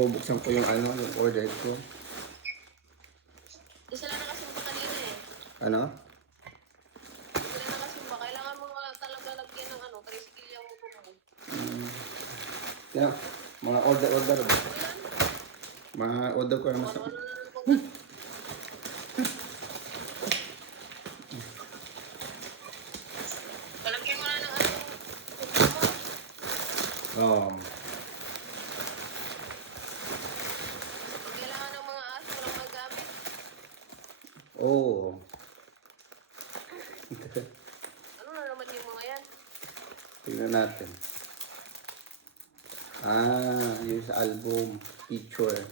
Bubuksan ko yung ano, yung order ko. Di sila nakasumba kanina eh. Ano? Di sila nakasumba. Kailangan mo nga talaga lagyan ng ano, tricycle yung motor mo. Yeah, mga order ba? Yan. Mga order ko naman sa... Ano na naman. Palagyan mo na ng ano. Oh. Pag kailangan ng mga aso walang magamit. Oh. Ano na naman yung mga yan? Tingnan natin. Yung sa album. Picture.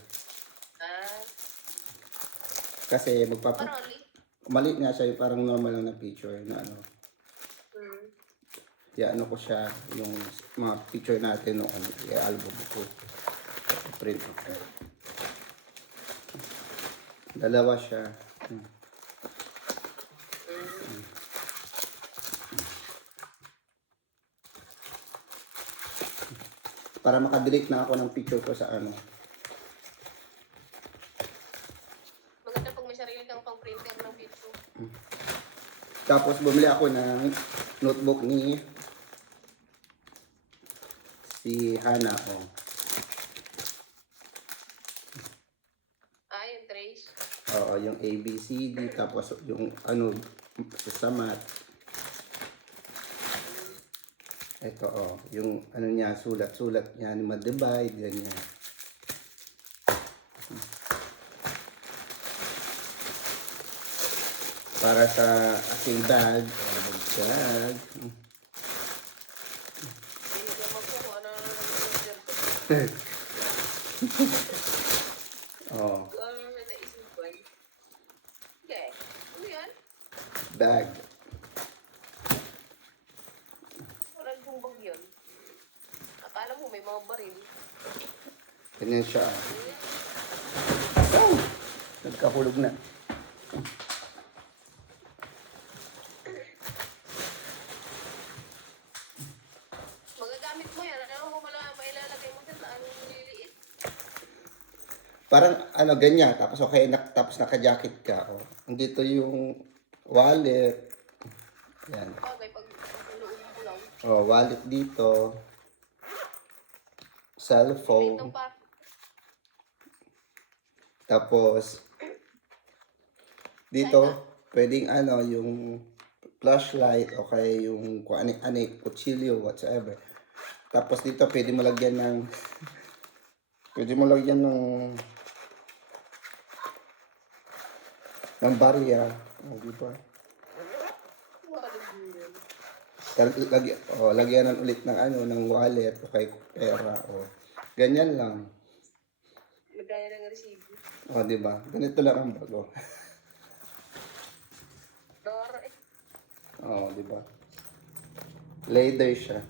Ah, Kasi paroli. maliit nga siya, yung parang normal lang na picture na ano. Ano ko siya, yung mga picture natin noon, yung album ko. Print ko. Dalawa siya. Para makadelete na ako ng picture ko sa ano. Maganda pag may sarili kang pang-printer ng picture. Tapos bumili ako ng notebook ni si Hana. Oh. Yung trace. Oo, yung ABCD, tapos yung ano, sa math. Ito, yung ano niya, sulat-sulat niya, ma-divide, ganyan. Para sa aking bag, bag. Hindi ka magkukuha na ng order ko. Oh, May naisipan. Hindi. Ano yan? bag. Walang tumbag yun. Akala mo may mga baril. Ganyan siya. Oh, nagkahulog na. Magagamit mo yan. Ano mo mailalagay mo sa anong nililiit? Parang ano, ganyan. Tapos okay, tapos naka-jacket ka. Oh. Andito yung wallet. Yan. Okay, pag loob mo lang. Oh, wallet dito. Maliit Cellphone. ng pa. Tapos dito, pwedeng ano, yung flashlight o kaya yung kung anik-anik, kutsilyo, whatsoever. Tapos dito, pwede mo lagyan ng ng barya. Di ba? Lagyan ulit ng ano, ng wallet o kay pera. Ganyan lang. Lagaya ng resibo. Di ba? Ganito lang ang bago. Door eh. Di ba? Leather siya.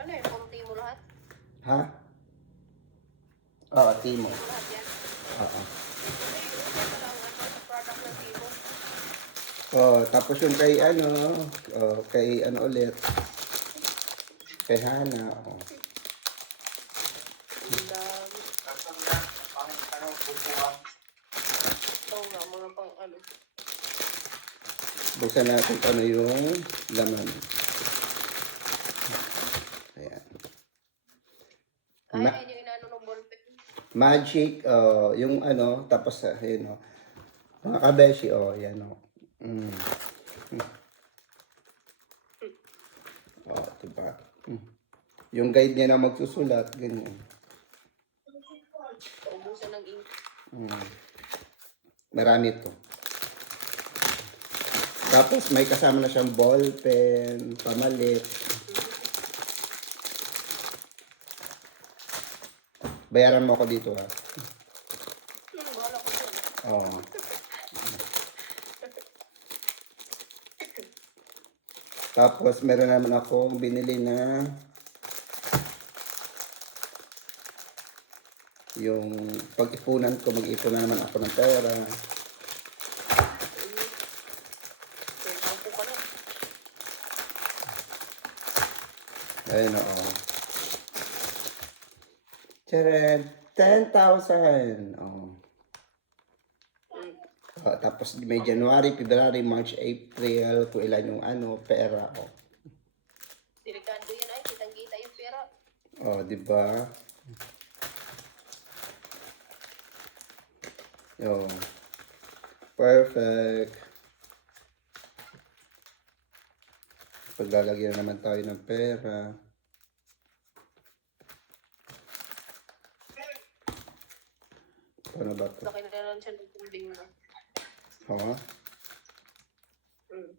Ano yun? Kunti mo lahat? Ha? Timo. Lahat yan? Oo. Ito lang sa product ng Timo. Tapos yung kay ulit. Kay Hana. Ang dami. Ito nga, mga pang ano. Buksan natin kung ano yung laman. Ayan. Ayan yung inano ng ballpen. Magic, yung ano, tapos ayun, mga kabeshi, yan, diba? Yung guide niya na magsusulat, ganyan. Ubusan ng ink. Marami to. Tapos may kasama na siyang ballpen, pamalit. Bayaran mo ako dito, ha? Wala ko dyan. Tapos meron naman akong binili na yung pag-ipunan ko, mag-ipon na naman ako ng pera. Ayun, Charan! 10,000! Oh. Mm. Tapos may January, February, March, April, kung ilan yung ano, pera. Delikado yan ay, kitang-kita yung pera. Di ba? Oh. Perfect. Paglalagyan naman tayo ng pera. Paano ba ito? Laki na lang siya ng tumbling na. Ha? Mm.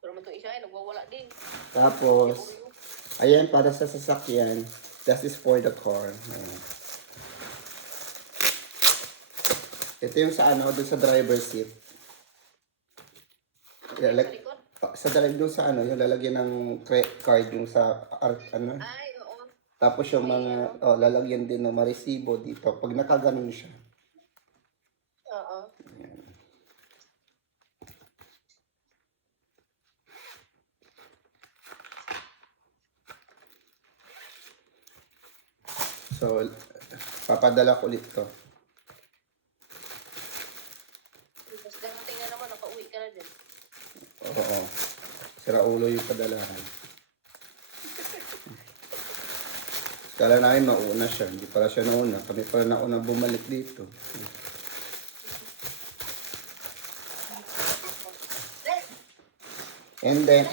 Pero naman itong isa ay nagwawala din. Tapos, ayan, para sa sasakyan. That is for the car. Ayan. Ito yung sa ano, doon sa driver seat. Sa Like, likod? sa drive doon sa ano, yung lalagyan ng card yung sa ano. Ay, oo. Tapos yung mga, lalagyan din ng maresibo dito. Pag nakaganon siya. Oo. So, papadala ko ulit to. Tapos darating na naman, nakauwi ka na din. Oo. Sira ulo yung padalahan. Kala namin mauna siya. Hindi pala siya nauna. Kami pala nauna bumalik dito. And then,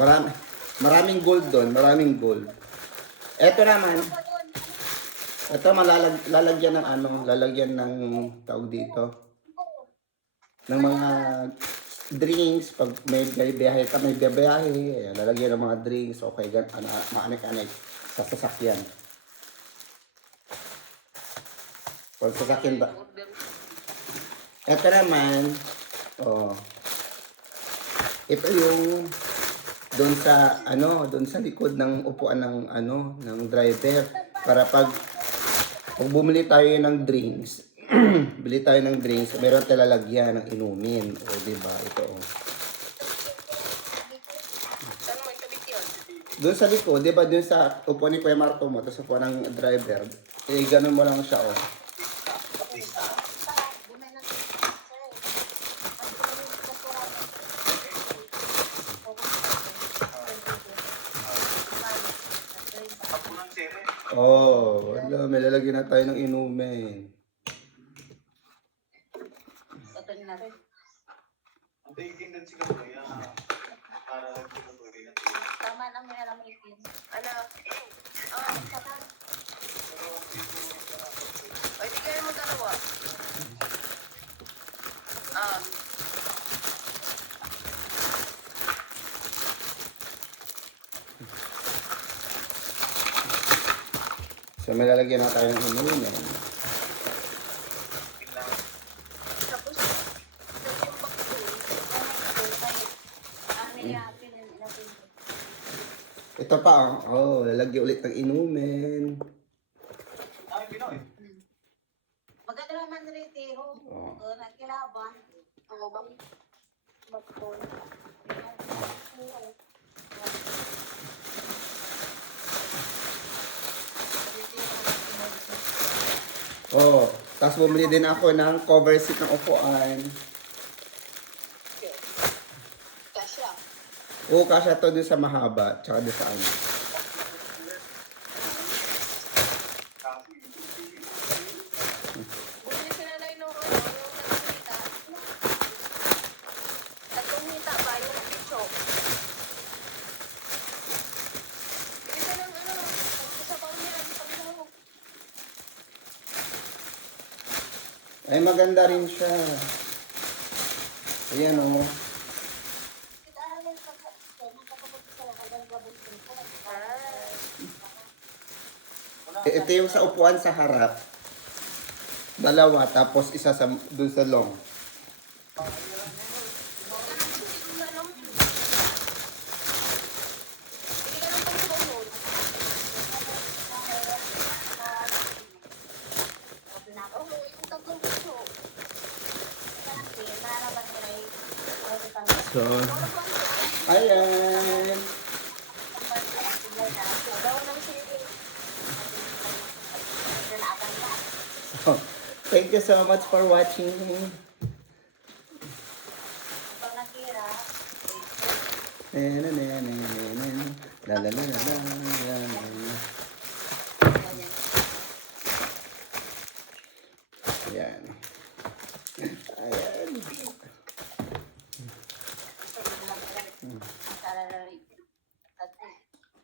Lalay. maraming gold doon. Maraming gold. Eto naman. Ito lalagyan ng ano, lalagyan ng tawag dito. Ng mga drinks, pag may biyahe ka, may biyahe, ayan, lalagyan ng mga drinks, okay, maanik-anik sa sasakyan. Pag sasakyan ba? Ito naman, ito yung doon sa ano, doon sa likod ng upuan ng ano, ng driver para pag bumili tayo ng drinks, bili tayo ng drinks, meron tayong lalagyan ng inumin. Di ba? Ito. Saan mo itabit yun? Doon sa likod, di ba? Doon sa upuan ni Kuya Marco mo, tapos upuan ng driver, ganun mo lang siya, wala, may lalagyan na tayo ng inumin. Tama na may alam itin. Ano? Ay, di kayo mo dalawa. So, may lalagyan na tayo ng inumin. Tapos, yung bakul. Ito pa, lalagyan ulit ng inumin. Maganda naman retiro. Nakilaban. Oo, bakul. Tapos bumili din ako ng cover seat ng upuan. Kasya. Kasya to doon sa mahaba, tsaka doon sa ano. Bumili si nanay nung tatlong hita ba yung picho? Bili ka ng sa baon nila, di pang Ay, maganda rin siya. Ayan, Ito yung sa upuan sa harap. Dalawa, tapos isa sa doon sa long. So, ayan. So, thank you so much for watching. La la la la la la la. Ayan. Ayan.